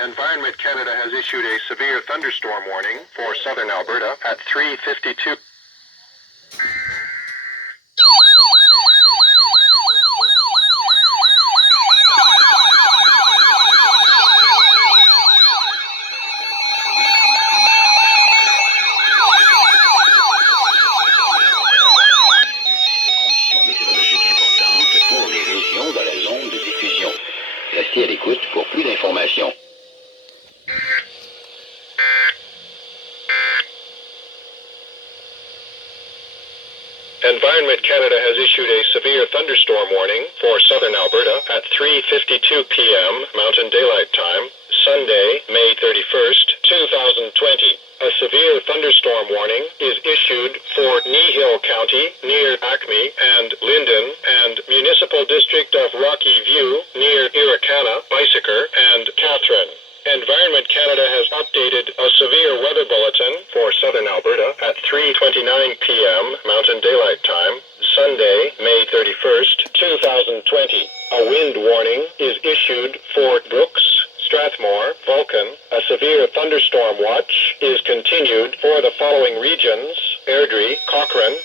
Environment Canada has issued a severe thunderstorm warning for southern Alberta at 3:52. Pour les régions dans la zone de diffusion. Restez à l'écoute pour plus d'informations. Environment Canada has issued a severe thunderstorm warning for southern Alberta at 3:52 p.m. Mountain Daylight Time, Sunday, May 31st, 2020. A severe thunderstorm warning is issued for Kneehill County near Acme and Linden and Municipal District of Rocky View near Irricana, Bicyker, and Catherine. Environment Canada has updated a severe weather bulletin for southern Alberta at 3:29 p.m. Mountain Daylight Time, Sunday, May 31st, 2020. A wind warning is issued for Brooks, Strathmore, Vulcan. A severe thunderstorm watch is continued for the following regions: Airdrie, Cochrane,